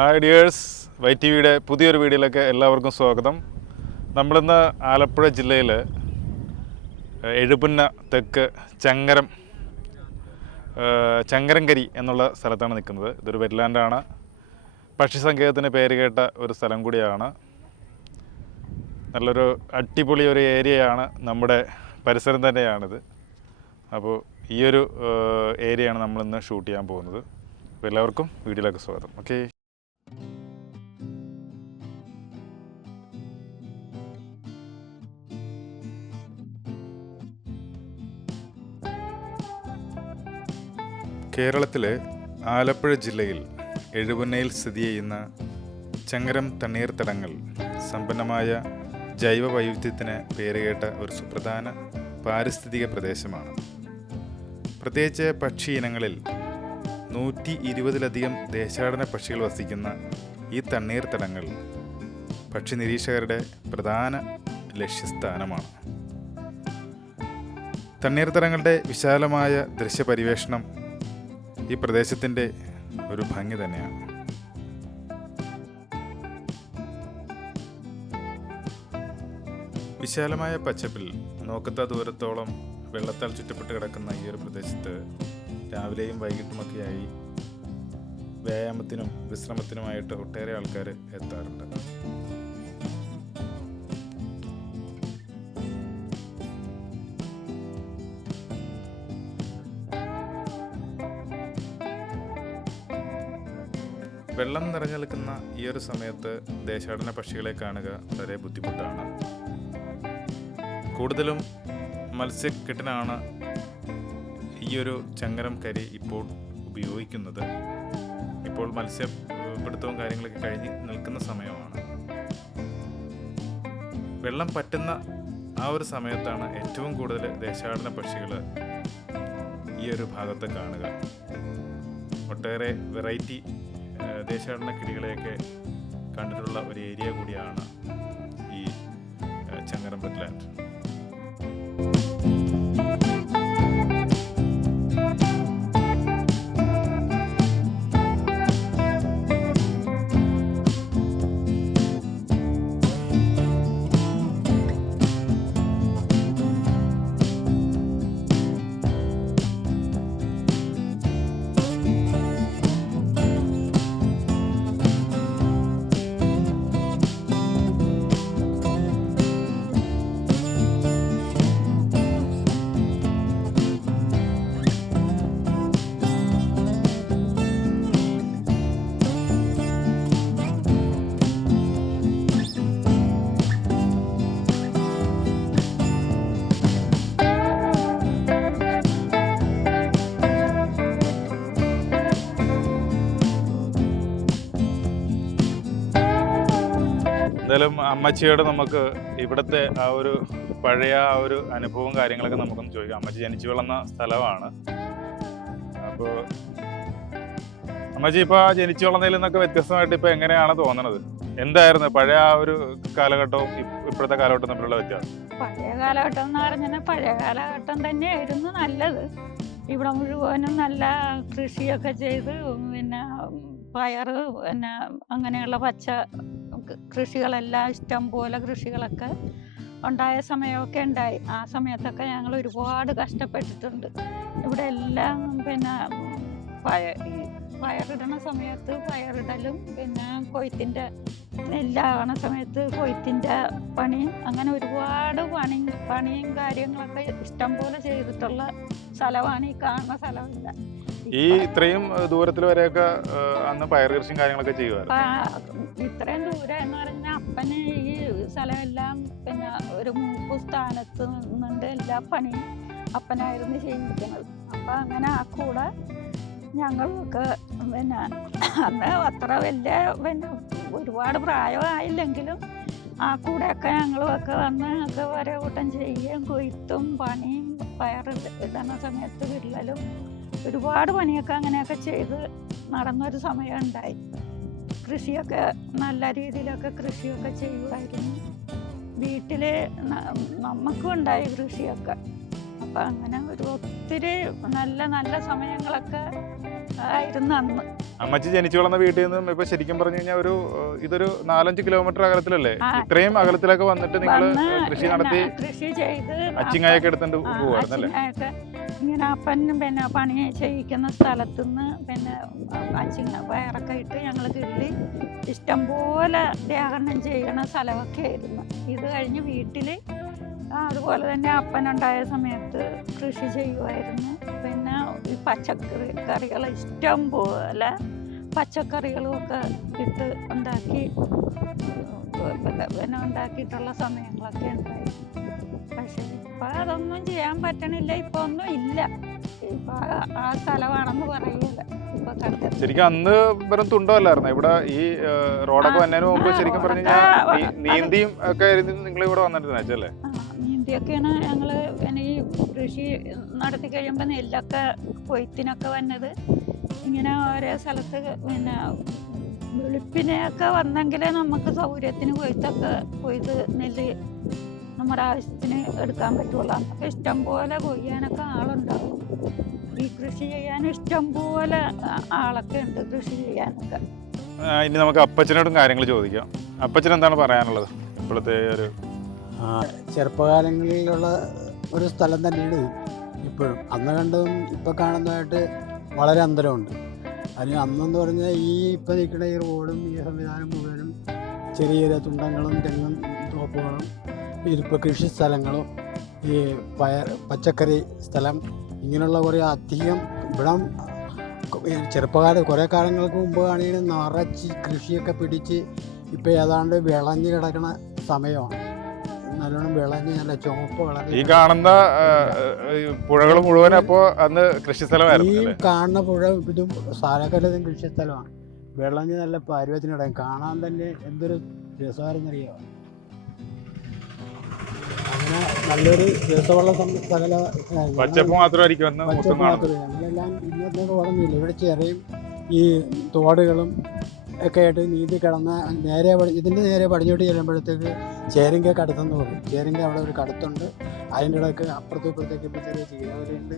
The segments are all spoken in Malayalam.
ഹായ് ഡിയേഴ്സ് വൈ ടി വിയുടെ പുതിയൊരു വീഡിയോയിലേക്ക് എല്ലാവർക്കും സ്വാഗതം. നമ്മളിന്ന് ആലപ്പുഴ ജില്ലയിൽ എഴുപുന്ന തെക്ക് ചങ്ങരം ചങ്ങരങ്കരി എന്നുള്ള സ്ഥലത്താണ് നിൽക്കുന്നത്. ഇതൊരു വെറ്റ്ലാൻഡാണ്. പക്ഷി സങ്കേതത്തിന് പേര് കേട്ട ഒരു സ്ഥലം കൂടിയാണ്. നല്ലൊരു അടിപൊളി ഒരു ഏരിയയാണ് നമ്മുടെ പരിസരം തന്നെയാണിത്. അപ്പോൾ ഈയൊരു ഏരിയയാണ് നമ്മളിന്ന് ഷൂട്ട് ചെയ്യാൻ പോകുന്നത്. അപ്പോൾ എല്ലാവർക്കും വീഡിയോയിലേക്ക് സ്വാഗതം. ഓക്കെ കേരളത്തിലെ ആലപ്പുഴ ജില്ലയിൽ എഴുപുന്നയിൽ സ്ഥിതി ചെയ്യുന്ന ചങ്ങരം തണ്ണീർത്തടങ്ങൾ സമ്പന്നമായ ജൈവ വൈവിധ്യത്തിന് പേരുകേട്ട ഒരു സുപ്രധാന പാരിസ്ഥിതിക പ്രദേശമാണ്. പ്രത്യേകിച്ച് പക്ഷി ഇനങ്ങളിൽ നൂറ്റി ഇരുപതിലധികം ദേശാടന പക്ഷികൾ വസിക്കുന്ന ഈ തണ്ണീർത്തടങ്ങൾ പക്ഷി നിരീക്ഷകരുടെ പ്രധാന ലക്ഷ്യസ്ഥാനമാണ്. തണ്ണീർത്തടങ്ങളുടെ വിശാലമായ ദൃശ്യപരിവേഷണം ഈ പ്രദേശത്തിന്റെ ഒരു ഭംഗി തന്നെയാണ്. വിശാലമായ പച്ചപ്പിൽ നോക്കത്ത ദൂരത്തോളം വെള്ളത്താൽ ചുറ്റപ്പെട്ട് കിടക്കുന്ന ഈ ഒരു പ്രദേശത്ത് രാവിലെയും വൈകിട്ടുമൊക്കെയായി വ്യായാമത്തിനും വിശ്രമത്തിനുമായിട്ട് ഒട്ടേറെ ആൾക്കാർ എത്താറുണ്ട്. വെള്ളം നിറഞ്ഞു നിൽക്കുന്ന ഈ ഒരു സമയത്ത് ദേശാടന പക്ഷികളെ കാണുക വളരെ ബുദ്ധിമുട്ടാണ്. കൂടുതലും മത്സ്യക്കെട്ടിനാണ് ഈ ഒരു ചങ്ങരം കരി ഇപ്പോൾ ഉപയോഗിക്കുന്നത്. ഇപ്പോൾ മത്സ്യപിടുത്തവും കാര്യങ്ങളൊക്കെ കഴിഞ്ഞ് നിൽക്കുന്ന സമയമാണ്. വെള്ളം പറ്റുന്ന ആ ഒരു സമയത്താണ് ഏറ്റവും കൂടുതൽ ദേശാടന പക്ഷികൾ ഈ ഒരു ഭാഗത്ത് കാണുക. ഒട്ടേറെ വെറൈറ്റി ദേശാടന കിളികളെയൊക്കെ കണ്ടിട്ടുള്ള ഒരു ഏരിയ കൂടിയാണ് ഈ ചങ്ങരമ്പറ്റ് ചങ്ങരം എന്തായാലും അമ്മച്ചിയോട് നമുക്ക് ഇവിടുത്തെ ആ ഒരു പഴയ ആ ഒരു അനുഭവവും കാര്യങ്ങളൊക്കെ നമുക്കൊന്ന് ചോദിക്കാം. അമ്മച്ചി ജനിച്ചു വളർന്ന സ്ഥലമാണ്. അപ്പോൾ അമ്മച്ചി ഇപ്പൊ ആ ജനിച്ചു വളർന്നതിൽ നിന്നൊക്കെ വ്യത്യസ്തമായിട്ട് ഇപ്പൊ എങ്ങനെയാണ് തോന്നണത്? എന്തായിരുന്നു പഴയ ആ ഒരു കാലഘട്ടവും ഇപ്പോഴത്തെ കാലഘട്ടവും തമ്മിലുള്ള വ്യത്യാസം? പഴയ കാലഘട്ടം എന്ന് പറഞ്ഞാൽ പഴയ കാലഘട്ടം തന്നെയായിരുന്നു നല്ലത്. ഇവിടെ മുഴുവനും നല്ല കൃഷിയൊക്കെ ചെയ്ത് പിന്നെ പയറ് പിന്നെ അങ്ങനെയുള്ള പച്ച കൃഷികളെല്ലാം ഇഷ്ടം പോലെ കൃഷികളൊക്കെ ഉണ്ടായ സമയമൊക്കെ ഉണ്ടായി. ആ സമയത്തൊക്കെ ഞങ്ങൾ ഒരുപാട് കഷ്ടപ്പെട്ടിട്ടുണ്ട്. ഇവിടെ എല്ലാം പിന്നെ പയ പയറിടണ സമയത്ത് പയറിടലും പിന്നെ കൊയ്ത്തിന്റെ നെല്ലാകണ സമയത്ത് കൊയ്ത്തിന്റെ പണി അങ്ങനെ ഒരുപാട് പണി പണിയും കാര്യങ്ങളൊക്കെ ഇഷ്ടം പോലെ ചെയ്തിട്ടുള്ള സ്ഥലമാണ് ഈ കാണുന്ന സ്ഥലമില്ല. ഈ ഇത്രയും ദൂരത്തിൽ വരെയൊക്കെ അന്ന് പയർ കൃഷിയും കാര്യങ്ങളൊക്കെ ചെയ്യുമായിരുന്നു ഇത്രയും ദൂരം എന്ന് പറഞ്ഞാൽ അപ്പന് ഈ സ്ഥലമെല്ലാം പിന്നെ ഒരു മൂപ്പ് സ്ഥാനത്ത് നിന്നുകൊണ്ട് എല്ലാ പണിയും അപ്പനായിരുന്നു ചെയ്യിക്കുന്നത് അപ്പം അങ്ങനെ ആ കൂടെ ഞങ്ങൾക്ക് പിന്നെ അന്ന് അത്ര വലിയ പിന്നെ ഒരുപാട് പ്രായമായില്ലെങ്കിലും ആ കൂടെയൊക്കെ ഞങ്ങളുമൊക്കെ വന്ന് ഒക്കെ ഓരോ കൂട്ടം ചെയ്യുകയും കൊയ്ത്തും പണിയും പയർ ഇടുന്ന സമയത്ത് വിള്ളലും ഒരുപാട് പണിയൊക്കെ അങ്ങനെയൊക്കെ ചെയ്ത് നടന്നൊരു സമയം ഉണ്ടായി കൃഷിയൊക്കെ നല്ല രീതിയിലൊക്കെ കൃഷിയൊക്കെ ചെയ്യുമായിരുന്നു. വീട്ടിൽ നമുക്കും ഉണ്ടായി കൃഷിയൊക്കെ. അപ്പം അങ്ങനെ ഒരു ഒത്തിരി നല്ല നല്ല സമയങ്ങളൊക്കെ ആയിരുന്നു അന്ന്. അമ്മച്ചി ജനിച്ചു വളർന്ന വീട്ടിൽ നിന്നും ഇപ്പൊ ശരിക്കും പറഞ്ഞു കഴിഞ്ഞാൽ ഒരു ഇതൊരു നാലഞ്ച് കിലോമീറ്റർ അകലത്തിലല്ലേ? ഇത്രയും അകലത്തിലൊക്കെ വന്നിട്ട് നിങ്ങൾ കൃഷി നടത്തി കൃഷി ചെയ്ത് അച്ചിങ്ങായൊക്കെ എടുത്തിട്ട് അച്ചിങ്ങയൊക്കെ ഇങ്ങനെ അപ്പനും പിന്നെ പണി ചെയ്യിക്കുന്ന സ്ഥലത്തുനിന്ന് പിന്നെ അച്ചിങ്ങ വയറൊക്കെ ഇട്ട് ഞങ്ങൾ കിള്ളി ഇഷ്ടംപോലെ വ്യാകരണം ചെയ്യണ സ്ഥലമൊക്കെ ആയിരുന്നു. ഇത് കഴിഞ്ഞ് വീട്ടിൽ അതുപോലെ തന്നെ അപ്പനുണ്ടായ സമയത്ത് കൃഷി ചെയ്യുമായിരുന്നു പിന്നെ പച്ചക്കറി കറികൾ ഇഷ്ടം പോലെ പച്ചക്കറികളുമൊക്കെ ഇട്ട് ഉണ്ടാക്കി പിന്നെ ഉണ്ടാക്കിയിട്ടുള്ള സമയങ്ങളൊക്കെ ഉണ്ടായി. പക്ഷെ ഇപ്പം അതൊന്നും ചെയ്യാൻ പറ്റണില്ല. ഇപ്പൊ ഒന്നും ഇല്ല. ഇപ്പൊ ആ- സ്ഥലമാണെന്ന് പറയില്ല ശരിക്കും അന്ന് വെറും തുണ്ടല്ലായിരുന്നു ഇവിടെ ഈ റോഡൊക്കെ വന്നതിന് മുമ്പ് ശരിക്കും പറഞ്ഞു കഴിഞ്ഞാൽ നീന്തിയും ഒക്കെ നിങ്ങൾ ഇവിടെ വന്നിട്ട് അല്ലേ ഞങ്ങൾ ഇനി കൃഷി നടത്തി കഴിയുമ്പോൾ നെല്ലൊക്കെ കൊയ്ത്തിനൊക്കെ വന്നത്. ഇങ്ങനെ ഓരോ സ്ഥലത്ത് പിന്നെ വെളുപ്പിനെയൊക്കെ വന്നെങ്കിലേ നമുക്ക് സൗകര്യത്തിന് കൊയ്ത്തൊക്കെ കൊയ്ത് നെല്ല് നമ്മുടെ ആവശ്യത്തിന് എടുക്കാൻ പറ്റുള്ളൂ. അന്നൊക്കെ ഇഷ്ടംപോലെ കൊയ്യാനൊക്കെ ആളുണ്ടാവും ഈ കൃഷി ചെയ്യാൻ ഇഷ്ടംപോലെ ആളൊക്കെ ഉണ്ട് കൃഷി ചെയ്യാനൊക്കെ. ഇനി നമുക്ക് അപ്പച്ചനോടും കാര്യങ്ങൾ ചോദിക്കാം. അപ്പച്ചൻ എന്താണ് പറയാനുള്ളത്? ഇപ്പോഴത്തെ ഒരു ചെറുപ്പകാലങ്ങളിലുള്ള ഒരു സ്ഥലം തന്നെയാണ് ഇപ്പോഴും. അന്ന് കണ്ടതും ഇപ്പോൾ കാണുന്നതായിട്ട് വളരെ അന്തരമുണ്ട്. അതിന് അന്നെന്ന് പറഞ്ഞാൽ ഈ ഇപ്പം നിൽക്കുന്ന ഈ റോഡും ഈ സംവിധാനം മുഴുവനും ചെറിയ ചെറിയ തുണ്ടങ്ങളും തെങ്ങും തോപ്പുകളും ഇതിപ്പോൾ കൃഷി സ്ഥലങ്ങളും ഈ പയർ പച്ചക്കറി സ്ഥലം ഇങ്ങനെയുള്ള കുറേ അധികം ഇവിടം ചെറുപ്പകാല കുറേ കാലങ്ങൾക്ക് മുമ്പ് ആണെങ്കിൽ നിറച്ച് കൃഷിയൊക്കെ പിടിച്ച് ഇപ്പോൾ ഏതാണ്ട് വിളഞ്ഞ് കിടക്കുന്ന സമയമാണ്. നല്ലോണം വിളഞ്ഞ് ചുവപ്പ് ഈ കാണുന്ന പുഴകൾ മുഴുവൻ അപ്പോ അന്ന് കൃഷി ഈ സ്ഥലമായിരുന്നു അല്ലേ? കാണുന്ന പുഴ ഇതും സാലക്കല്ലതും കൃഷി സ്ഥലമാണ് വെള്ളഞ്ഞ് നല്ല പരുവത്തിനിടയും കാണാൻ തന്നെ എന്തൊരു രസമായിരുന്നറിയോ? അങ്ങനെ നല്ലൊരു രസമുള്ള സ്ഥല പച്ചപ്പ് മാത്രമായിരിക്കും ഞങ്ങളെല്ലാം ഇന്നത്തെ ഓർമ്മയില്ല. ഇവിടെ ചെറിയ ഈ തോടുകളും ഒക്കെ ആയിട്ട് നീന്തി കിടന്ന നേരെ ഇതിന്റെ നേരെ പടിഞ്ഞോട്ട് ചെല്ലുമ്പോഴത്തേക്ക് ചേരിങ്ക കടുത്തെന്ന് പറയും ചേരിങ്ക അവിടെ ഒരു കടുത്തുണ്ട്. അതിന്റെ ഇടയ്ക്ക് അപ്പുറത്തും ഇപ്പുറത്തേക്ക് ഇപ്പോൾ ചെറിയ ചീരവരുണ്ട്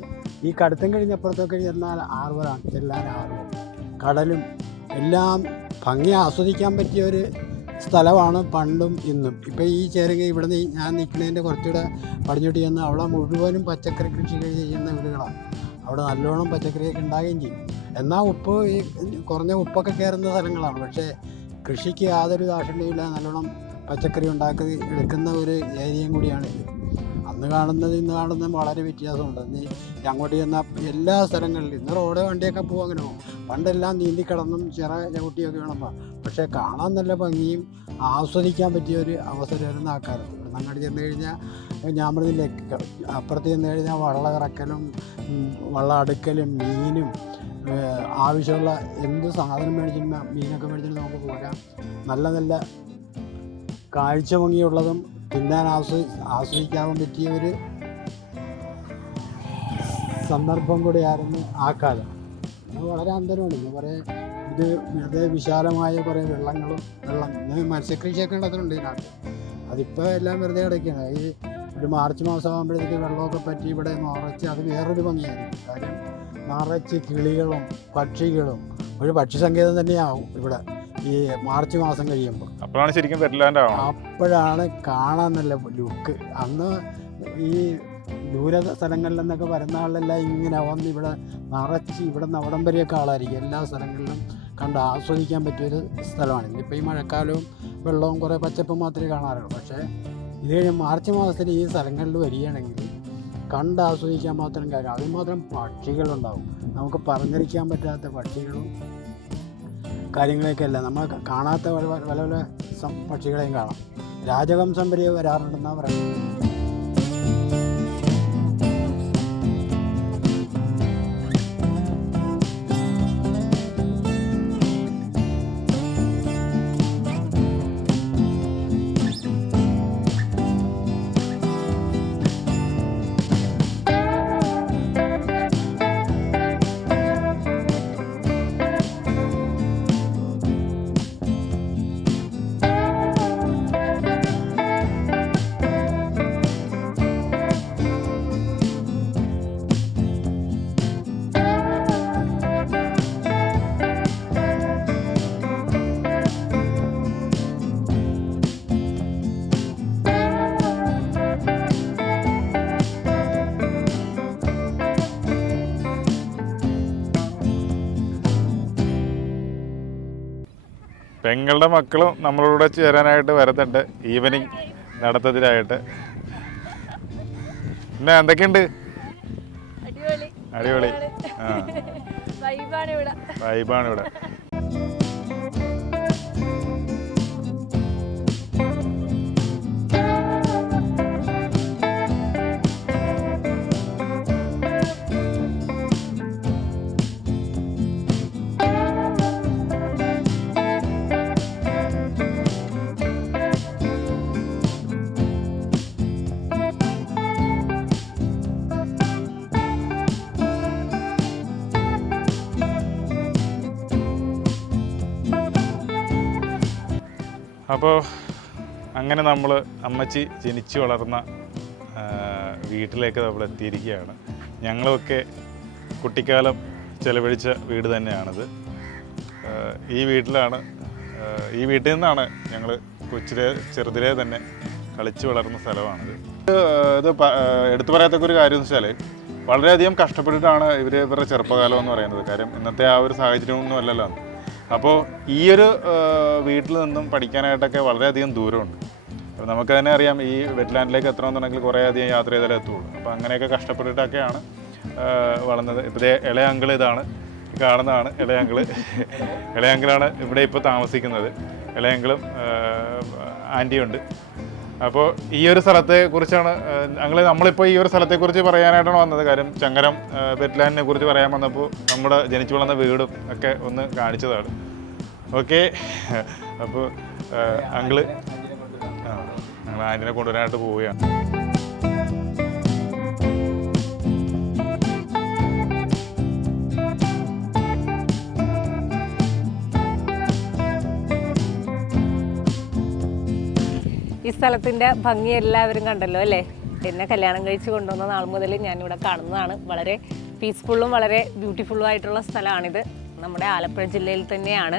ഈ കടുത്തം കഴിഞ്ഞ് അപ്പുറത്തൊക്കെ ചെന്നാൽ ആർവറാണ്. ചെല്ലാൻ ആർവർ കടലും എല്ലാം ഭംഗി ആസ്വദിക്കാൻ പറ്റിയ ഒരു സ്ഥലമാണ് പണ്ടും ഇന്നും. ഇപ്പോൾ ഈ ചേരങ്ങ ഇവിടെ നിന്ന് ഞാൻ നിൽക്കുന്നതിന്റെ കുറച്ചുകൂടെ പടിഞ്ഞോട്ട് ചെന്ന് അവിടെ മുഴുവനും പച്ചക്കറി കൃഷി ചെയ്യുന്ന വീടുകളാണ്. അവിടെ നല്ലോണം പച്ചക്കറിയൊക്കെ ഉണ്ടാകുകയും ചെയ്യും. എന്നാൽ ഉപ്പ് ഈ കുറഞ്ഞ ഉപ്പൊക്കെ കയറുന്ന സ്ഥലങ്ങളാണ്. പക്ഷേ കൃഷിക്ക് യാതൊരു ദാക്ഷിണ്യമില്ല നല്ലോണം പച്ചക്കറി ഉണ്ടാക്കി എടുക്കുന്ന ഒരു ഏരിയയും കൂടിയാണ് ഇത്. അന്ന് കാണുന്നത് ഇന്ന് കാണുന്നതും വളരെ വ്യത്യാസമുണ്ട്. ഇനി അങ്ങോട്ട് ചെന്നാൽ എല്ലാ സ്ഥലങ്ങളിലും ഇന്ന് റോഡ് വണ്ടിയൊക്കെ പോകും അങ്ങനെ പോകും പണ്ടെല്ലാം നീന്തി കിടന്നും ചിറ ചവിട്ടിയൊക്കെ വേണം പക്ഷേ കാണാൻ നല്ല ഭംഗിയും ആസ്വദിക്കാൻ പറ്റിയ ഒരു അവസരമായിരുന്നു ആ കാലത്ത്. അങ്ങോട്ട് ചെന്ന് കഴിഞ്ഞാൽ ഞാൻ പറഞ്ഞില്ലേ ക- അപ്പുറത്ത് ചെന്ന് കഴിഞ്ഞാൽ വള്ള കറക്കലും വള്ള അടുക്കലും മീനും ആവശ്യമുള്ള എന്ത് സാധനം മേടിച്ചിട്ട് മീനൊക്കെ മേടിച്ചിട്ട് നമുക്ക് പോരാം. നല്ല നല്ല കാഴ്ച ഭംഗിയുള്ളതും തിന്നാൻ ആസ്വദി ആസ്വദിക്കാൻ പറ്റിയ ഒരു സന്ദർഭം കൂടിയായിരുന്നു ആ കാലം. അത് വളരെ അന്തരമാണ് ഇന്ന് കുറേ ഇത് വെറുതെ വിശാലമായ കുറേ വെള്ളങ്ങളും വെള്ളം മത്സ്യകൃഷിയൊക്കെ ഈ ഇതിനകത്ത്. അതിപ്പോൾ എല്ലാം വെറുതെ കിടക്കുകയാണ്. ഈ ഒരു മാർച്ച് മാസം ആകുമ്പോഴത്തേക്ക് വെള്ളമൊക്കെ പറ്റി ഇവിടെ നിറച്ച് അത് വേറൊരു ഭംഗിയായിരിക്കും. കാര്യം നിറച്ച് കിളികളും പക്ഷികളും ഒരു പക്ഷി സങ്കേതം തന്നെയാവും ഇവിടെ ഈ മാർച്ച് മാസം കഴിയുമ്പോൾ. അപ്പോഴാണ് ശരിക്കും അപ്പോഴാണ് കാണാൻ നല്ല ലുക്ക്. അന്ന് ഈ ദൂര സ്ഥലങ്ങളിൽ നിന്നൊക്കെ വരുന്ന ആളെല്ലാം ഇങ്ങനെ വന്ന് ഇവിടെ നിറച്ച് ഇവിടെ നിന്ന് അവിടം വരെയൊക്കെ ആളായിരിക്കും. എല്ലാ സ്ഥലങ്ങളിലും കണ്ട് ആസ്വദിക്കാൻ പറ്റിയൊരു സ്ഥലമാണ്. ഇന്നിപ്പോൾ ഈ മഴക്കാലവും വെള്ളവും കുറേ പച്ചപ്പും മാത്രമേ കാണാറുള്ളൂ. പക്ഷേ ഇത് കഴിഞ്ഞ് മാർച്ച് മാസത്തിൽ ഈ സ്ഥലങ്ങളിൽ വരികയാണെങ്കിൽ കണ്ട് ആസ്വദിക്കാൻ മാത്രം കാര്യം അതുമാത്രം പക്ഷികളുണ്ടാവും. നമുക്ക് പറഞ്ഞിരിക്കാൻ പറ്റാത്ത പക്ഷികളും കാര്യങ്ങളൊക്കെ അല്ല നമ്മൾ കാണാത്ത പല പല പക്ഷികളെയും കാണാം. രാജവംശം വരെ വരാറുണ്ടെന്നാണ് പറയുന്നത്. പെങ്ങളുടെ മക്കളും നമ്മളോട് ചേരാനായിട്ട് വരുന്നുണ്ട് ഈവനിങ് നടത്തത്തിലായിട്ട്. പിന്നെ എന്തൊക്കെയുണ്ട്? അടിപൊളി. അടിപൊളി. ആ. വൈബാണ് ഇവിടെ. അപ്പോൾ അങ്ങനെ നമ്മൾ അമ്മച്ചി ജനിച്ചു വളർന്ന വീട്ടിലേക്ക് നമ്മൾ എത്തിയിരിക്കുകയാണ്. ഞങ്ങളൊക്കെ കുട്ടിക്കാലം ചെലവഴിച്ച വീട് തന്നെയാണിത്. ഈ വീട്ടിലാണ് ഈ വീട്ടിൽ നിന്നാണ് ഞങ്ങൾ കൊച്ചിലെ ചെറുതിലെ തന്നെ കളിച്ചു വളർന്ന സ്ഥലമാണിത്. ഇത് എടുത്തു പറയത്തക്ക ഒരു കാര്യം എന്ന് വെച്ചാൽ വളരെയധികം കഷ്ടപ്പെട്ടിട്ടാണ് ഇവർ ഇവരുടെ ചെറുപ്പകാലം എന്ന് പറയുന്നത്. കാര്യം ഇന്നത്തെ ആ ഒരു സാഹചര്യമൊന്നും അല്ലല്ലോ. അപ്പോൾ ഈ ഒരു വീട്ടിൽ നിന്നും പഠിക്കാനായിട്ടൊക്കെ വളരെയധികം ദൂരമുണ്ട്. അപ്പോൾ നമുക്ക് തന്നെ അറിയാം ഈ വെറ്റ്ലാൻഡിലേക്ക് എത്തണമെന്നുണ്ടെങ്കിൽ കുറേ അധികം യാത്ര ചെയ്താലേ എത്തുള്ളൂ. അപ്പോൾ അങ്ങനെയൊക്കെ കഷ്ടപ്പെട്ടിട്ടൊക്കെയാണ് വളർന്നത്. ഇപ്പോൾ ദേ ഇളയ അങ്കിൾ ഇതാണ് കാണുന്നതാണ് ഇളയ ഇളയങ്കിളാണ് ഇവിടെ ഇപ്പോൾ താമസിക്കുന്നത്. ഇളയങ്കിളും ആന്റിയുണ്ട് അപ്പോൾ ഈ ഒരു സ്ഥലത്തെ കുറിച്ചാണ് ഞങ്ങൾ നമ്മളിപ്പോൾ ഈ ഒരു സ്ഥലത്തെക്കുറിച്ച് പറയാനായിട്ടാണ് വന്നത്. കാര്യം ചങ്ങരം വെറ്റ്ലാൻഡിനെ കുറിച്ച് പറയാൻ വന്നപ്പോൾ നമ്മുടെ ജനിച്ചു വളർന്ന വീടും ഒക്കെ ഒന്ന് കാണിച്ചതാണ്. ഓക്കെ. അപ്പോൾ അങ്കിൾ ഞങ്ങൾ ആന്റിനെ കൊണ്ടുവരാനായിട്ട് പോവുകയാണ്. ഈ സ്ഥലത്തിന്റെ ഭംഗി എല്ലാവരും കണ്ടല്ലോ അല്ലേ? എന്നെ കല്യാണം കഴിച്ച് കൊണ്ടുവന്ന നാൾ മുതൽ ഞാനിവിടെ കാണുന്നതാണ്. വളരെ പീസ്ഫുള്ളും വളരെ ബ്യൂട്ടിഫുള്ളും ആയിട്ടുള്ള സ്ഥലമാണിത്. നമ്മുടെ ആലപ്പുഴ ജില്ലയിൽ തന്നെയാണ്.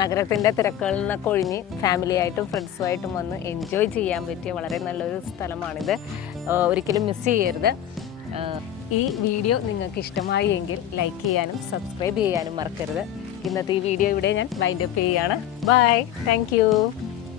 നഗരത്തിന്റെ തിരക്കുകളിൽ നിന്നൊക്കെ ഒഴിഞ്ഞ് ഫാമിലിയായിട്ടും ഫ്രണ്ട്സുമായിട്ടും വന്ന് എൻജോയ് ചെയ്യാൻ പറ്റിയ വളരെ നല്ലൊരു സ്ഥലമാണിത്. ഒരിക്കലും മിസ് ചെയ്യരുത്. ഈ വീഡിയോ നിങ്ങൾക്ക് ഇഷ്ടമായി എങ്കിൽ ലൈക്ക് ചെയ്യാനും സബ്സ്ക്രൈബ് ചെയ്യാനും മറക്കരുത്. ഇന്നത്തെ ഈ വീഡിയോ ഇവിടെ ഞാൻ വൈൻഡപ്പ് ചെയ്യുകയാണ്. Bye thank